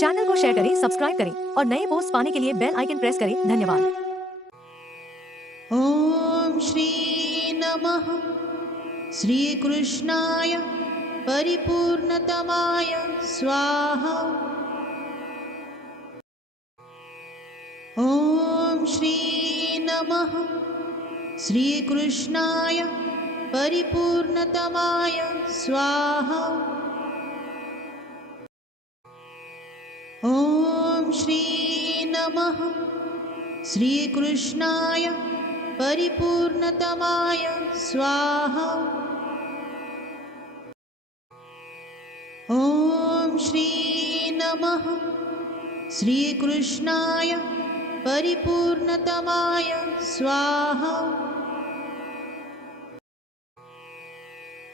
Channel को share करें, subscribe करें और नए पोस्ट पाने के लिए बेल आइकन प्रेस करें। धन्यवाद। ओम श्री नमः श्री कृष्णाय परिपूर्णतमाय स्वाहा। ओम श्री नमः श्री कृष्णाय परिपूर्णतमाय स्वाहा। ओम श्री नमः श्री कृष्णाय परिपूर्णतमाय स्वाहा। ओम श्री नमः श्री कृष्णाय परिपूर्णतमाय स्वाहा।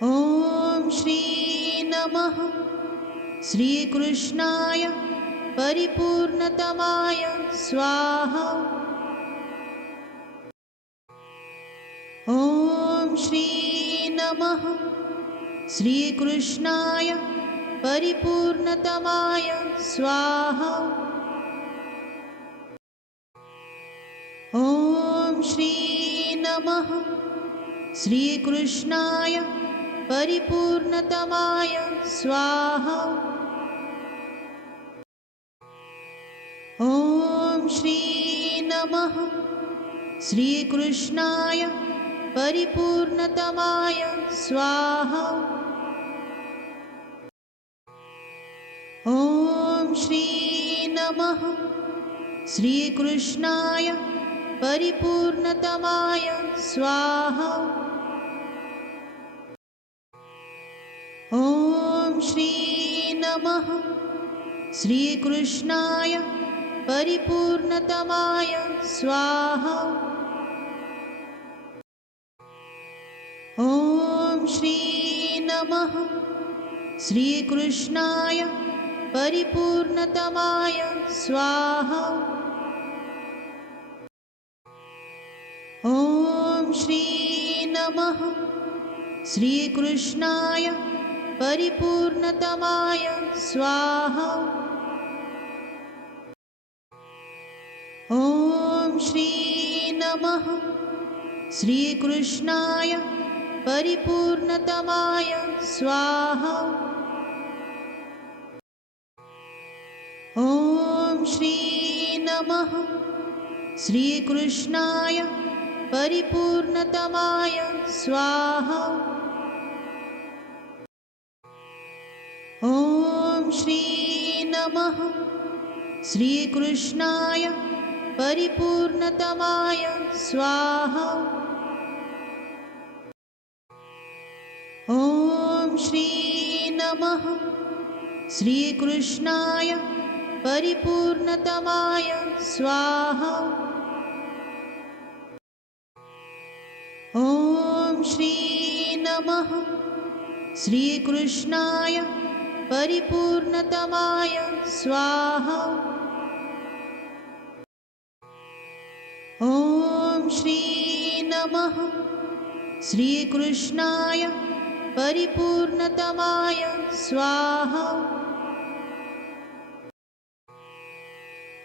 ओम श्री नमः श्री कृष्णाय परिपूर्णतमाय स्वाहा। ओम श्री नमः श्री कृष्णाय परिपूर्णतमाय स्वाहा। ओम श्री नमः श्री कृष्णाय परिपूर्णतमाय स्वाहा। ओम श्री नमः श्री कृष्णाय परिपूर्णतमाय स्वाहा। ओम श्री नमः श्री कृष्णाय परिपूर्णतमाय स्वाहा। ओम श्री नमः श्री कृष्णाय परिपूर्णतमाय स्वाहा। ओम श्री नमः श्री कृष्णाय परिपूर्णतमाय स्वाहा। ओम श्री नमः श्री कृष्णाय परिपूर्णतमाय स्वाहा। ओम श्री नमः श्री कृष्णाय परिपूर्णतमाय स्वाहा। ओम श्री नमः श्री कृष्णाय परिपूर्णतमाय स्वाहा। ओम श्री नमः श्री कृष्णाय परिपूर्णतमाय स्वाहा। ओम श्री नमः श्री कृष्णाय परिपूर्णतमाय स्वाहा। ओम श्री नमः श्री कृष्णाय परिपूर्णतमाय स्वाहा। ओम श्री नमः श्री कृष्णाय परिपूर्णतमाय स्वाहा।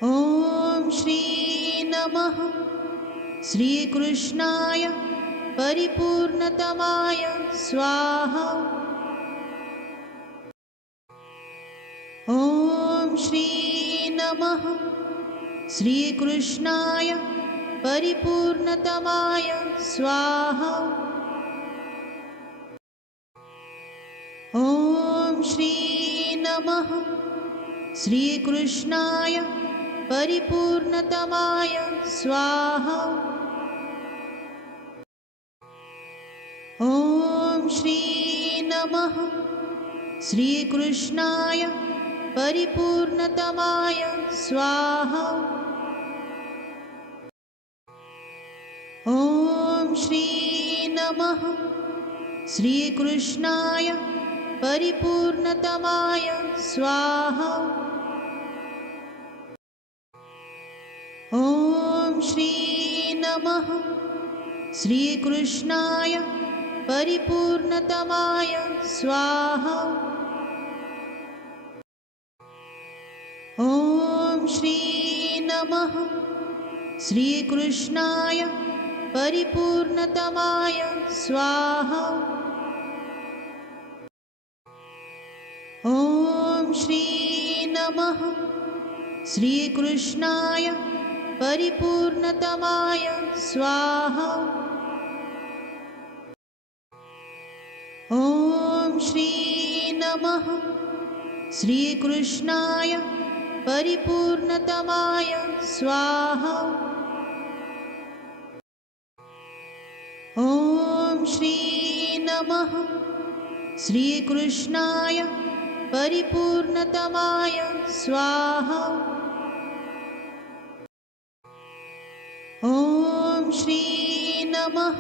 ओम श्री नमः श्री कृष्णाय परिपूर्णतमाय स्वाहा। ओम श्री नमः श्री कृष्णाय परिपूर्णतमाय स्वाहा। ओम श्री नमः श्री कृष्णाय परिपूर्णतमाय स्वाहा। ओम श्री नमः श्री कृष्णाय परिपूर्णतमाय स्वाहा। ओम श्री नमः श्री कृष्णाय परिपूर्णतमाय स्वाहा। ओम श्री नमः श्री कृष्णाय परिपूर्णतमाय स्वाहा। श्री नमः श्रीकृष्णाय परिपूर्णतमाय स्वाहा। ॐ श्री नमः श्रीकृष्णाय परिपूर्णतमाय स्वाहा। ॐ श्री नमः श्रीकृष्णाय परिपूर्णतमाय स्वाहा। ॐ श्री नमः श्रीकृष्णाय परिपूर्णतमाय स्वाहा। ॐ श्री नमः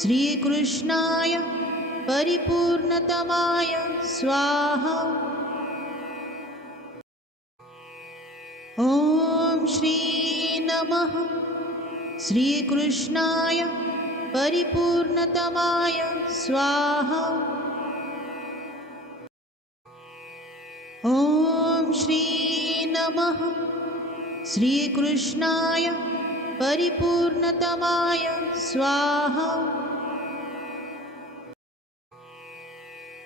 श्रीकृष्णाय परिपूर्णतमाय स्वाहा। ॐ श्री नमः श्रीकृष्णाय परिपूर्णतमाय स्वाहा। ॐ श्री नमः श्रीकृष्णाय परिपूर्णतमाय स्वाहा।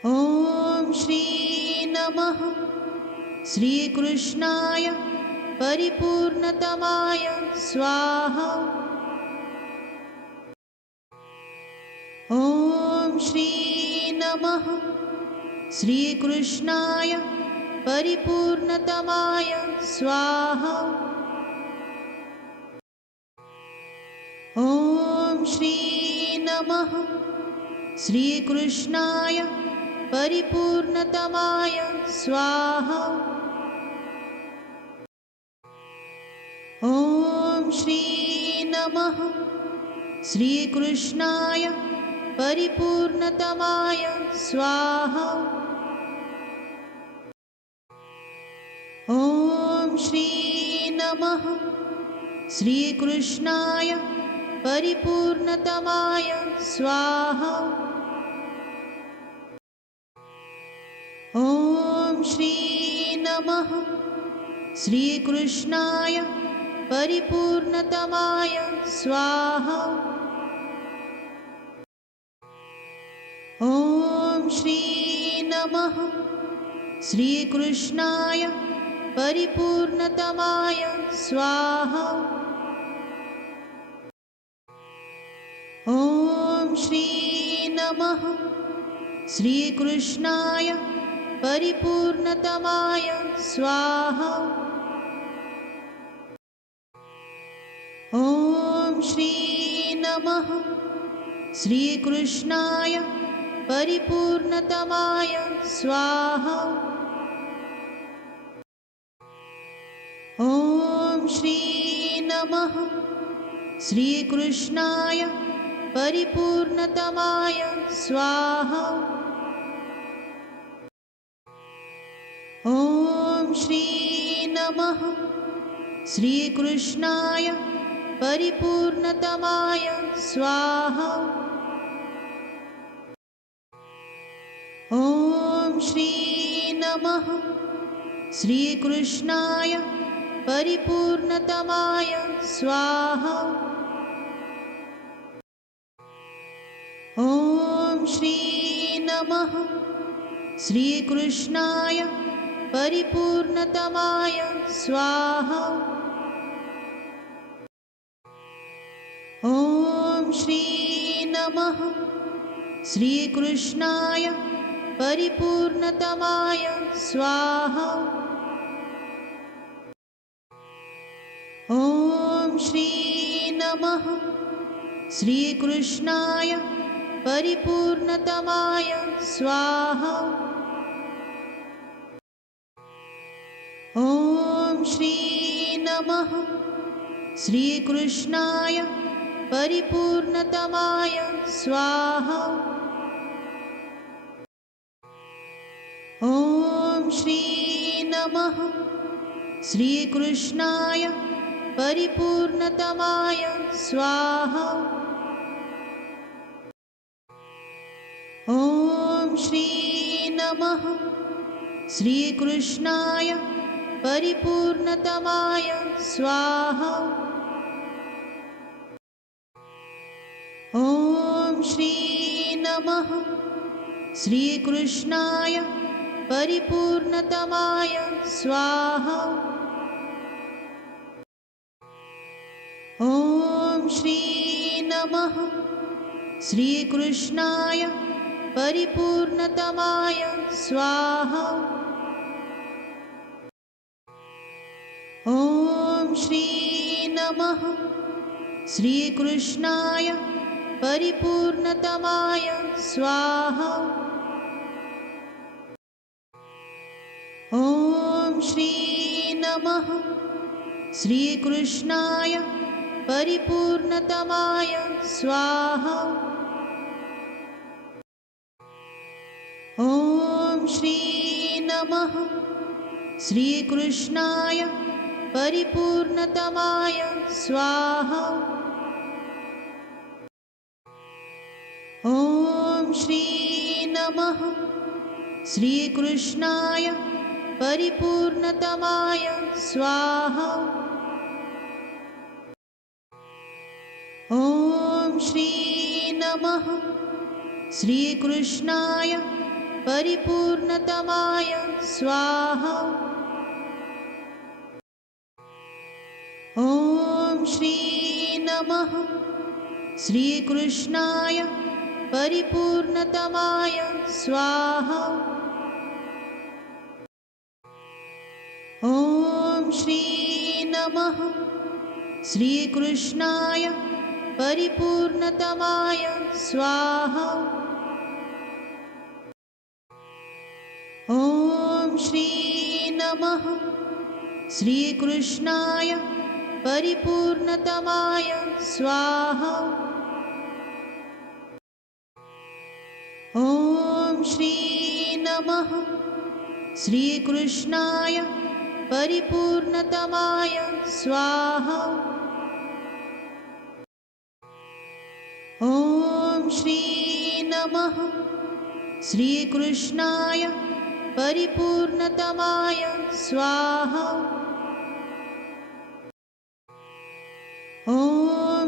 ॐ श्री नमः श्रीकृष्णाय परिपूर्णतमाय स्वाहा। ॐ श्री नमः श्रीकृष्णाय परिपूर्णतमाय स्वाहा। ॐ श्री नमः श्रीकृष्णाय परिपूर्णतमाय स्वाहा। ॐ श्री नमः श्रीकृष्णाय परिपूर्णतमाय स्वाहा। ॐ श्री नमः श्रीकृष्णाय परिपूर्णतमाय स्वाहा। ॐ श्री नमः श्रीकृष्णाय परिपूर्णतमाय स्वाहा। ॐ श्री नमः श्रीकृष्णाय परिपूर्णतमाय स्वाहा। ॐ श्री नमः श्रीकृष्णाय परिपूर्णतमाय स्वाहा। ॐ श्री नमः श्रीकृष्णाय परिपूर्णतमाय स्वाहा। ॐ श्री नमः श्रीकृष्णाय परिपूर्णतमाय स्वाहा। ॐ श्री नमः श्रीकृष्णाय परिपूर्णतमाय स्वाहा। ॐ श्री नमः श्रीकृष्णाय परिपूर्णतमाय स्वाहा। ॐ श्री नमः श्रीकृष्णाय परिपूर्णतमाय स्वाहा। ॐ श्री नमः श्रीकृष्णाय परिपूर्णतमाय स्वाहा। ॐ श्री नमः श्रीकृष्णाय परिपूर्णतमाय स्वाहा। ॐ श्री नमः श्रीकृष्णाय परिपूर्णतमाय स्वाहा। ॐ श्री नमः श्रीकृष्णाय परिपूर्णतमाय स्वाहा। ॐ श्री नमः श्रीकृष्णाय परिपूर्णतमाय स्वाहा। ॐ श्री नमः श्रीकृष्णाय परिपूर्णतमाय स्वाहा। ॐ श्री नमः श्रीकृष्णाय परिपूर्णतमाय स्वाहा। ॐ श्री नमः श्रीकृष्णाय परिपूर्णतमाय स्वाहा। ॐ श्री नमः श्रीकृष्णाय परिपूर्णतमाय स्वाहा। ॐ श्री नमः श्रीकृष्णाय परिपूर्णतमाय स्वाहा। ॐ श्री नमः श्रीकृष्णाय परिपूर्णतमाय स्वाहा। ॐ श्री नमः श्रीकृष्णाय परिपूर्णतमाय स्वाहा। ॐ श्री नमः श्रीकृष्णाय परिपूर्णतमाय स्वाहा। ॐ श्री नमः श्रीकृष्णाय परिपूर्णतमाय स्वाहा। ॐ श्री नमः श्रीकृष्णाय परिपूर्णतमाय स्वाहा। ॐ श्री नमः श्रीकृष्णाय परिपूर्णतमाय स्वाहा। ॐ श्री नमः श्रीकृष्णाय परिपूर्णतमाय स्वाहा। ॐ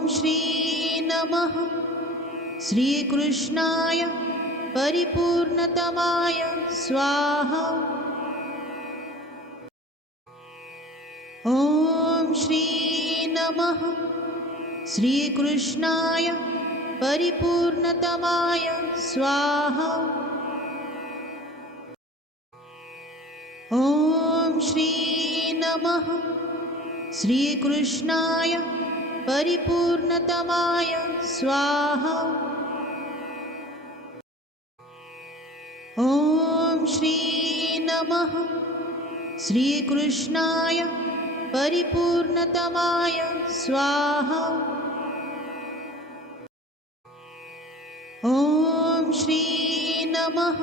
श्री नमः श्रीकृष्णाय परिपूर्णतमाय स्वाहा। ॐ श्री नमः श्रीकृष्णाय परिपूर्णतमाय स्वाहा। ॐ श्री नमः श्रीकृष्णाय परिपूर्णतमाय स्वाहा। ॐ श्री नमः श्रीकृष्णाय परिपूर्णतमाय स्वाहा। ॐ श्री नमः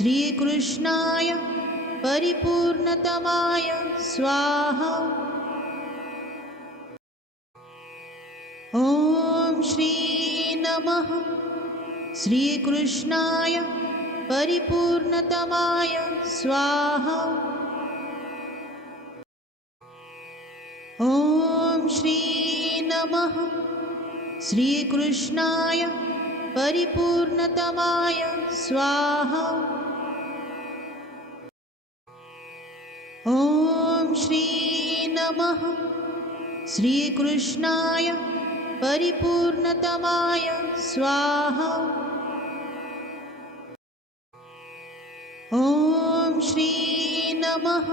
श्रीकृष्णाय परिपूर्णतमाय स्वाहा। ॐ श्री नमः श्रीकृष्णाय परिपूर्णतमाय स्वाहा। ॐ श्री नमः श्रीकृष्णाय परिपूर्णतमाय स्वाहा। ॐ श्री नमः श्रीकृष्णाय परिपूर्णतमाय स्वाहा। ॐ श्री नमः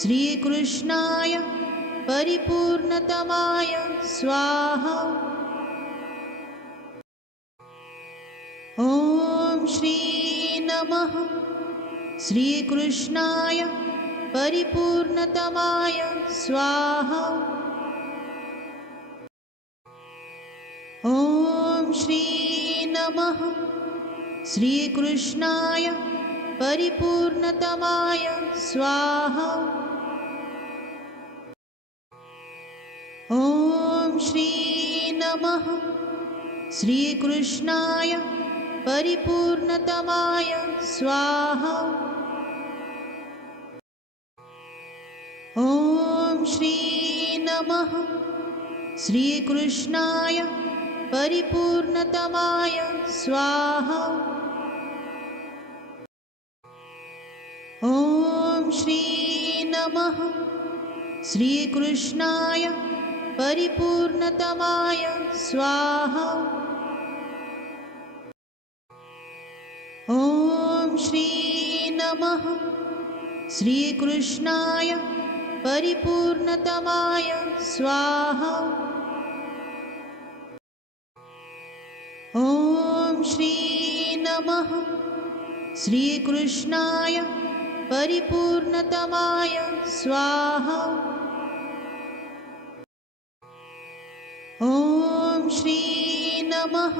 श्रीकृष्णाय परिपूर्णतमाय स्वाहा। ॐ श्री नमः श्रीकृष्णाय परिपूर्णतमाय स्वाहा। ॐ श्री नमः श्रीकृष्णाय परिपूर्णतमाय स्वाहा। ॐ श्री नमः श्रीकृष्णाय परिपूर्णतमाय स्वाहा। श्री नमः श्रीकृष्णाय परिपूर्णतमाय स्वाहा। ॐ श्री नमः श्रीकृष्णाय परिपूर्णतमाय स्वाहा। ॐ श्री नमः श्रीकृष्णाय परिपूर्णतमाय स्वाहा। ॐ श्री नमः श्रीकृष्णाय परिपूर्णतमाय स्वाहा। ॐ श्री नमः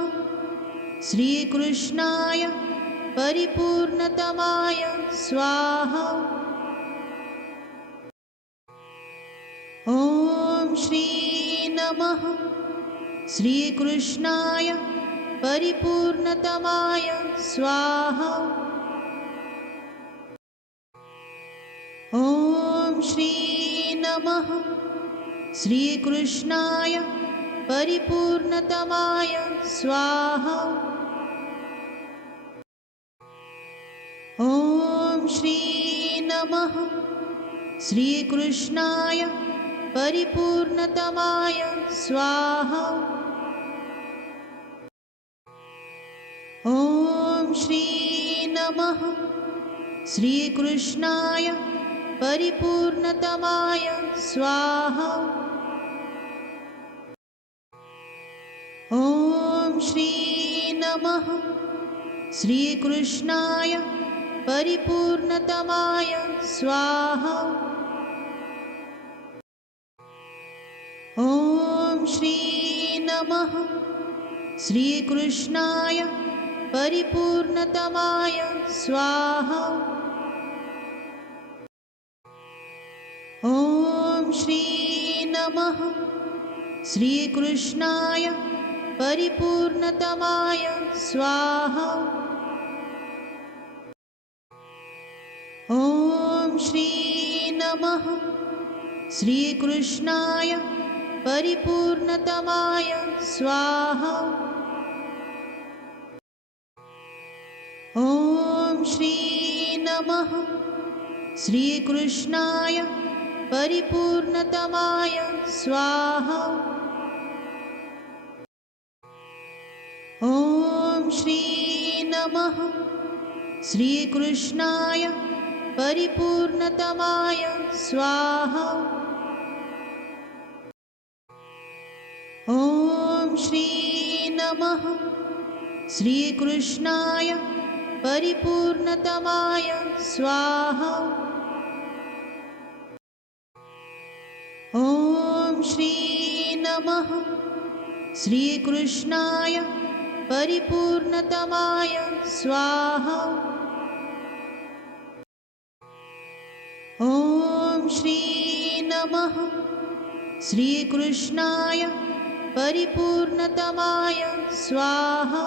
श्रीकृष्णाय परिपूर्णतमाय स्वाहा। ॐ श्री नमः श्रीकृष्णाय परिपूर्णतमाय स्वाहा। ॐ श्री नमः श्रीकृष्णाय परिपूर्णतमाय स्वाहा। ॐ श्री नमः श्रीकृष्णाय परिपूर्णतमाय स्वाहा। ॐ श्री नमः श्रीकृष्णाय परिपूर्णतमाय स्वाहा। ॐ श्री नमः श्रीकृष्णाय परिपूर्णतमाय स्वाहा। ॐ श्री नमः श्रीकृष्णाय परिपूर्णतमाय स्वाहा। ॐ श्री नमः श्रीकृष्णाय परिपूर्णतमाय स्वाहा। ॐ श्री नमः श्रीकृष्णाय परिपूर्णतमाय स्वाहा। ॐ श्री नमः श्रीकृष्णाय परिपूर्णतमाय स्वाहा। ॐ श्री नमः श्रीकृष्णाय परिपूर्णतमाय स्वाहा। ॐ श्री नमः श्रीकृष्णाय परिपूर्णतमाय स्वाहा। ॐ श्री नमः श्रीकृष्णाय परिपूर्णतमाय स्वाहा। ॐ श्री नमः श्रीकृष्णाय परिपूर्णतमाय स्वाहा।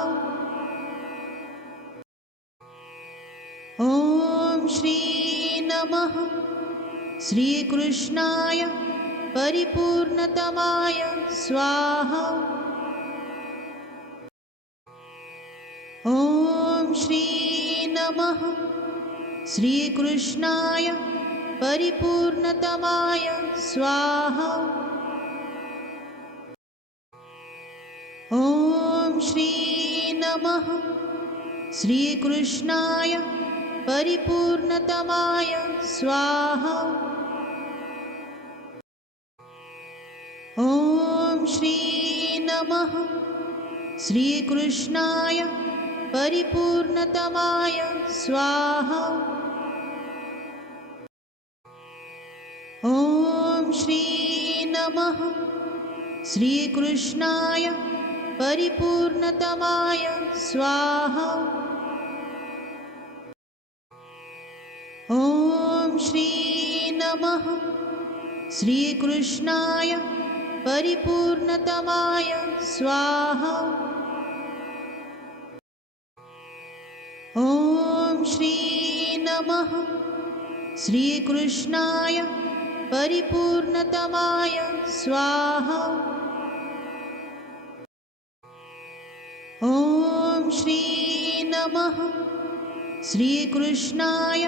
ॐ श्री नमः श्रीकृष्णाय परिपूर्णतमाय स्वाहा। ॐ श्री नमः श्रीकृष्णाय परिपूर्णतमाय स्वाहा। ॐ श्री नमः श्रीकृष्णाय परिपूर्णतमाय स्वाहा। ॐ श्री नमः श्रीकृष्णाय परिपूर्णतमाय स्वाहा। ॐ श्री नमः श्रीकृष्णाय परिपूर्णतमाय स्वाहा। ॐ श्री नमः श्रीकृष्णाय परिपूर्णतमाय स्वाहा। ॐ श्री नमः श्रीकृष्णाय परिपूर्णतमाय स्वाहा। ॐ श्री नमः श्रीकृष्णाय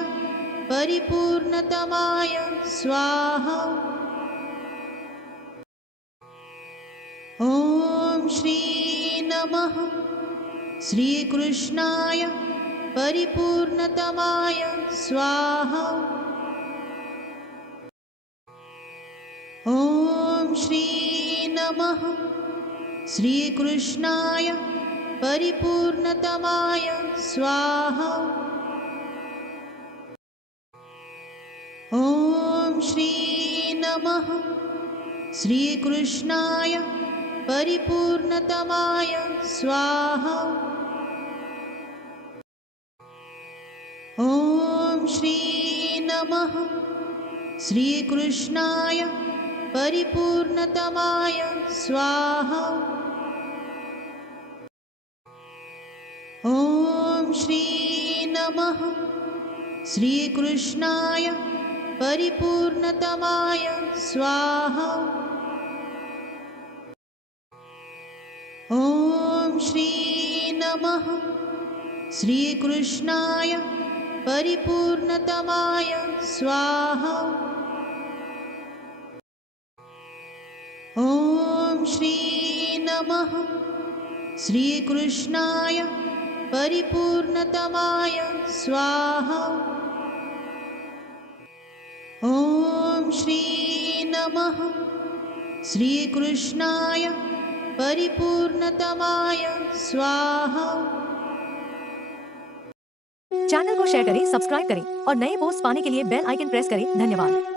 परिपूर्णतमाय स्वाहा। ॐ श्री नमः श्रीकृष्णाय परिपूर्णतमाय स्वाहा। ॐ श्री नमः श्रीकृष्णाय परिपूर्णतमाय स्वाहा। ॐ श्री नमः श्रीकृष्णाय परिपूर्णतमाय स्वाहा। ॐ श्री नमः श्रीकृष्णाय परिपूर्णतमाय स्वाहा। ॐ श्री नमः श्रीकृष्णाय परिपूर्णतमाय स्वाहा। ॐ श्री नमः श्रीकृष्णाय परिपूर्णतमाय स्वाहा। ॐ श्री नमः श्रीकृष्णाय परिपूर्णतमाय स्वाहा। ॐ श्री नमः श्रीकृष्णाय परिपूर्णतमाय स्वाहा। चैनल को शेयर करें, सब्सक्राइब करें और नए पोस्ट पाने के लिए बेल आइकन प्रेस करें। धन्यवाद।